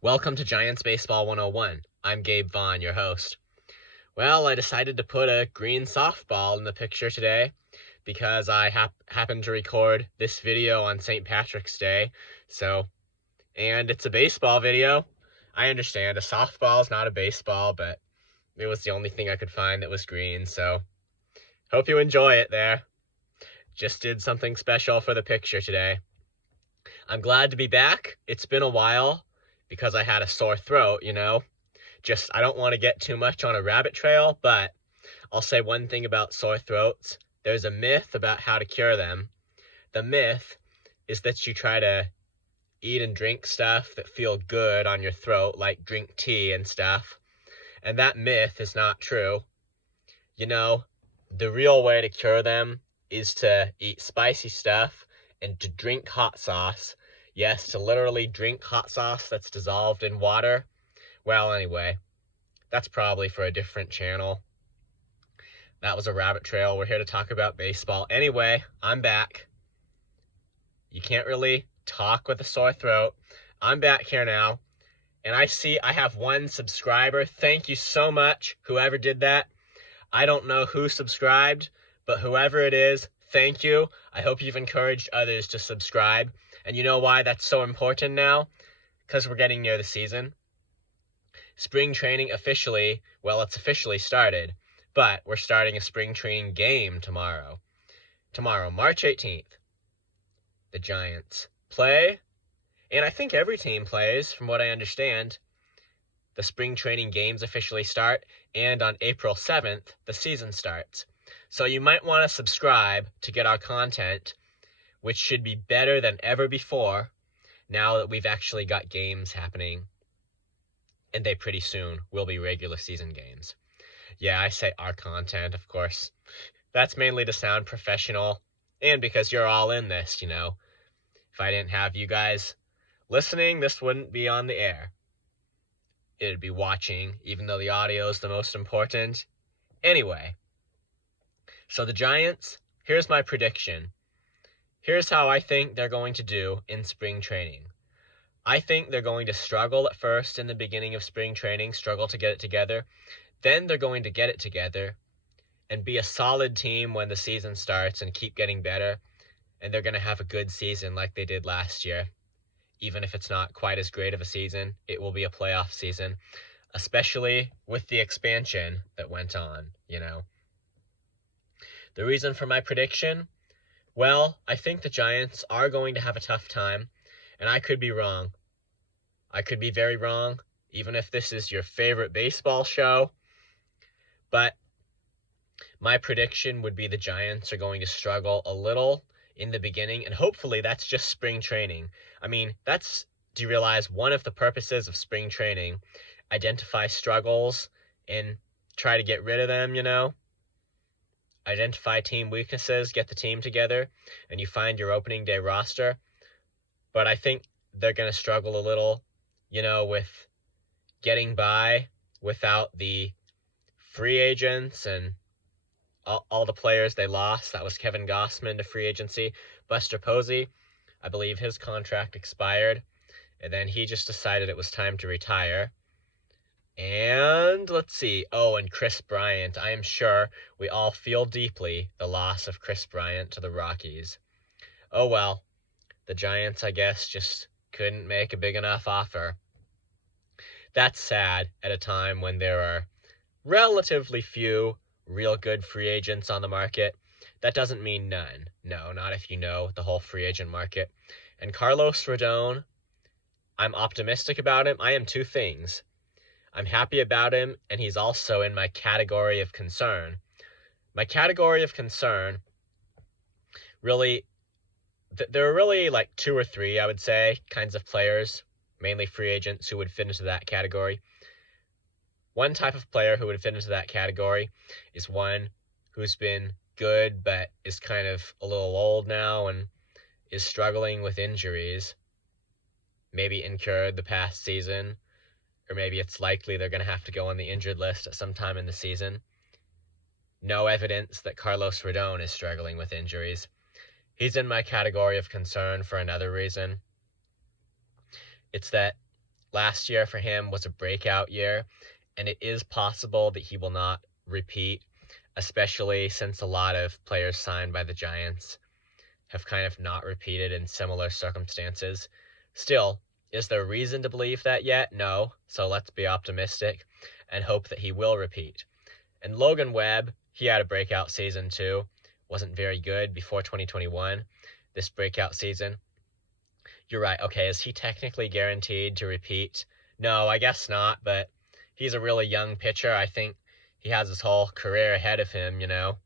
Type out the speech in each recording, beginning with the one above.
Welcome to Giants Baseball 101. I'm Gabe Vaughn, your host. Well, I decided to put a green softball in the picture today because I happened to record this video on St. Patrick's Day. And it's a baseball video. I understand a softball is not a baseball, but it was the only thing I could find that was green, so hope you enjoy it there. Just did something special for the picture today. I'm glad to be back. It's been a while because I had a sore throat, I don't want to get too much on a rabbit trail, but I'll say one thing about sore throats. There's a myth about how to cure them. The myth is that you try to eat and drink stuff that feel good on your throat, like drink tea and stuff. And that myth is not true. The real way to cure them is to eat spicy stuff and to drink hot sauce. Yes, to literally drink hot sauce that's dissolved in water. Well, anyway, that's probably for a different channel. That was a rabbit trail. We're here to talk about baseball. Anyway, I'm back. You can't really talk with a sore throat. I'm back here now, and I see I have one subscriber. Thank you so much, whoever did that. I don't know who subscribed, but whoever it is, thank you. I hope you've encouraged others to subscribe. And you know why that's so important now? Because we're getting near the season. Spring training it's officially started, but we're starting a spring training game tomorrow. Tomorrow, March 18th, the Giants play, and I think every team plays, from what I understand. The spring training games officially start, and on April 7th, the season starts. So you might want to subscribe to get our content, which should be better than ever before now that we've actually got games happening. And they pretty soon will be regular season games. Yeah, I say our content, of course. That's mainly to sound professional, and because you're all in this, If I didn't have you guys listening, this wouldn't be on the air. It'd be watching, even though the audio is the most important. Anyway, so the Giants, here's my prediction. Here's how I think they're going to do in spring training. I think they're going to struggle at first in the beginning of spring training, struggle to get it together. Then they're going to get it together and be a solid team when the season starts and keep getting better. And they're going to have a good season like they did last year. Even if it's not quite as great of a season, it will be a playoff season, especially with the expansion that went on, The reason for my prediction? Well, I think the Giants are going to have a tough time, and I could be wrong. I could be very wrong, even if this is your favorite baseball show. But my prediction would be the Giants are going to struggle a little in the beginning, and hopefully that's just spring training. Do you realize one of the purposes of spring training? Identify struggles and try to get rid of them, Identify team weaknesses, get the team together, and you find your opening day roster. But I think they're going to struggle a little, with getting by without the free agents and all the players they lost. That was Kevin Gossman to free agency. Buster Posey, I believe his contract expired, and then he just decided it was time to retire. And let's see. Oh, and Chris Bryant. I am sure we all feel deeply the loss of Chris Bryant to the Rockies. Oh well, the Giants, I guess, just couldn't make a big enough offer. That's sad at a time when there are relatively few real good free agents on the market. That doesn't mean none. No, not if you know the whole free agent market. And Carlos Rodon, I'm optimistic about him. I am two things. I'm happy about him, and he's also in my category of concern. My category of concern, really, there are really like two or three, I would say, kinds of players, mainly free agents, who would fit into that category. One type of player who would fit into that category is one who's been good but is kind of a little old now and is struggling with injuries. Maybe incurred the past season, or maybe it's likely they're going to have to go on the injured list at some time in the season. No evidence that Carlos Rodon is struggling with injuries. He's in my category of concern for another reason. It's that last year for him was a breakout year, and it is possible that he will not repeat, especially since a lot of players signed by the Giants have kind of not repeated in similar circumstances. Still, is there reason to believe that yet? No, so let's be optimistic and hope that he will repeat. And Logan Webb, he had a breakout season too. Wasn't very good before 2021. This breakout season, you're right. Okay, is he technically guaranteed to repeat? No, I guess not, but he's a really young pitcher. I think he has his whole career ahead of him, you know.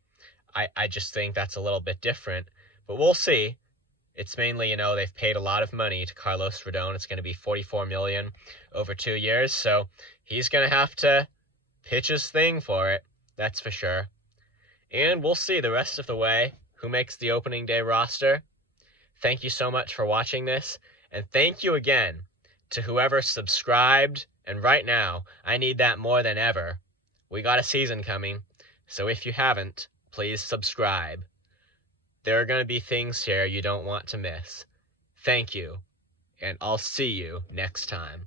I just think that's a little bit different, but we'll see. It's mainly, they've paid a lot of money to Carlos Rodon. It's going to be $44 million over 2 years, so he's going to have to pitch his thing for it. That's for sure. And we'll see the rest of the way who makes the opening day roster. Thank you so much for watching this, and thank you again to whoever subscribed. And right now, I need that more than ever. We got a season coming, so if you haven't, please subscribe. There are going to be things here you don't want to miss. Thank you, and I'll see you next time.